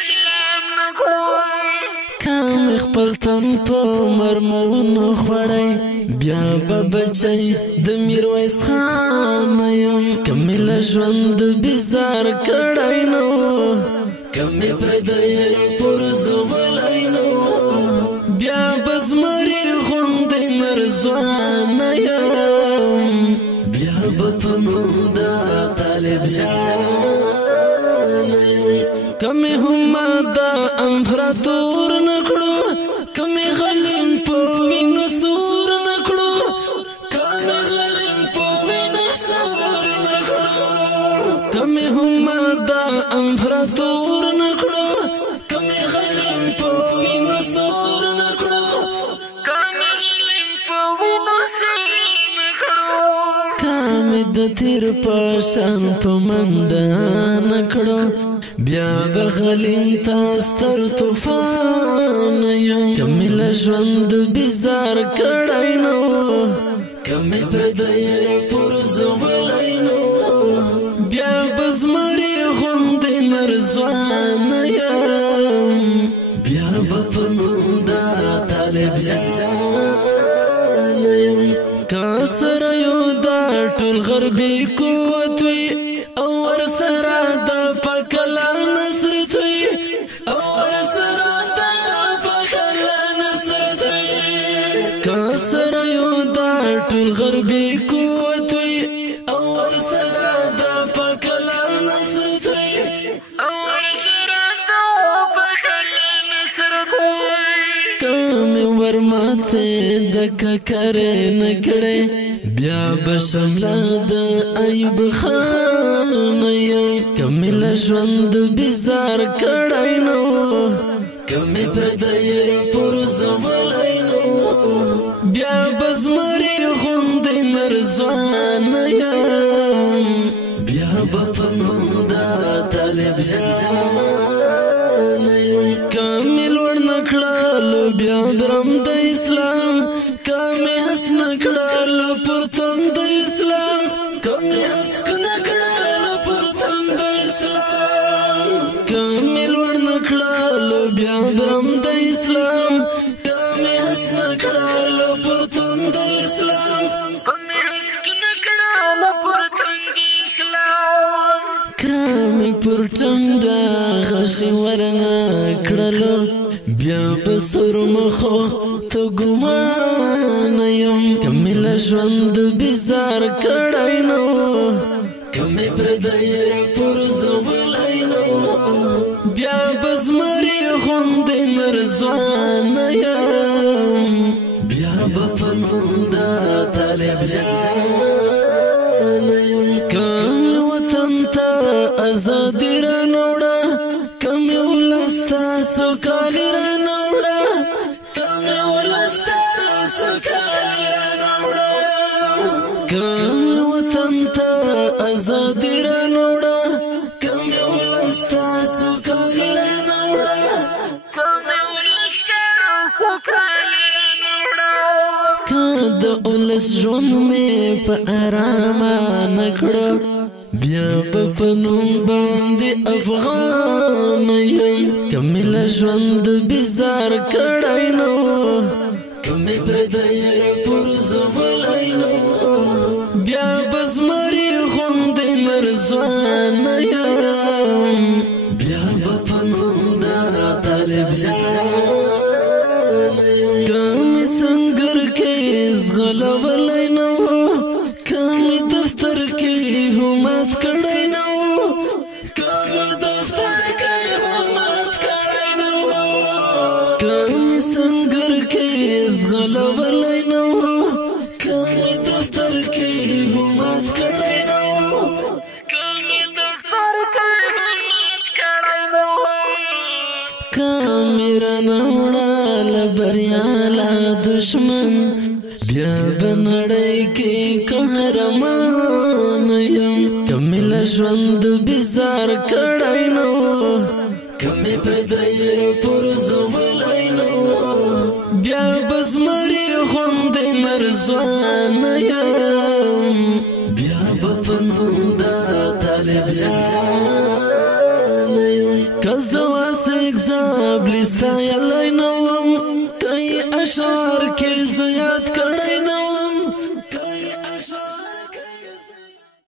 اسلام نکړو کام خپل تن په مرمونو خوړی بیا به بچی د میرویس خان یم کمل ژوند بیزار کړی نو کمې پردی پر زغلی نو بیا به زمري غوندې نرځوان یم بیا به په نوم د طالب جان کمې هم د امپراتور نکړو کمې غلیم په وینو سور نکړو کمې غلیم په وینو سور نکړو کمې هم د امپراتور نکړو کمې غلیم په وینو سور نکړو کمې غلیم په وینو سور نکړو کمې د تیر په شان په منډه نکړو بیا بغلیم تاستر طوفان یم کمل ژوند بیزار کړی نو کمې پردی پر زغلی نو بیا بزمري غوندې نرځوان یم بیا به په نوم د طالب جان یم که سره یو دا ټول غربي قوت وي او ورسره د پکلا نصرت وي او ورسره د پکلا نصرت وي که سره یو دا ټول غربي قوت وي او ورسره د پکلا نصرت وي او ورسره د پکلا نصرت وي کمې ورماته د ککرې نکړې بیا بشمله د ایوب خان یم کمل ژوند بیزار کړی نو کمې پردی پر زغلی نو بیا بزمري غوندې نرځوان یم بیا به په نوم د طالب جان یم کمې لوړ نکړلو بیا برم د اسلام کمې هس نکړلو پر تم د اسلام کمې هس نکړلو پر تم د اسلام کمې لوړ نکړلو بیا برم د اسلام کمې هس نکړلو پر تم د اسلام کمې هس نکړلو پر تم د اسلام کمې پر ټنډه غشي ورنه کړلو بیا بسر مخو ته ګمان یم کمل ژوند بیزار کړی نو کمې پردی پر زغلی نو بیا بزمري غوندې نرځوان یم بیا به په نوم د طالب جان یم کمې وطن ته ازادي رانوړه کمې ولس ته سوکالي رانوړه کمې ولس ته سوکالي رانوړه کمې وطن ته ازادي رانوړه کمې ولس ته سوکالي رانوړه کمې ولس ته سوکالي رانوړه که د ولس ژوند مې په ارامه نکړو بیا په نوم باندې افغان یم کمل ژوند بیزار کړی نو کمې پردی پر زغلی نو بیا بزمري غوندې نرځوان یم بیا به په نوم د طالب جان یم کمې سنګر کې زغلولی نو کمې دفتر کې همت کړی نو کمې دفتر کې همت کړی نو کمې سنګر کې زغلولی نو کمې دفتر کې همت کړی نو کمې دفتر کې همت کړی نو کمې رانوړه له بریاله دشمن بیا بنړی کې قهرمان یم کمل ژوند بیزار کړی نو کمې پردی پر زغلی نو بیا بزمري غوندې نرځوان یم بیا به په نوم د طالب جان یم که زه واسې ویلی نوم کئی اشعار کی زیاد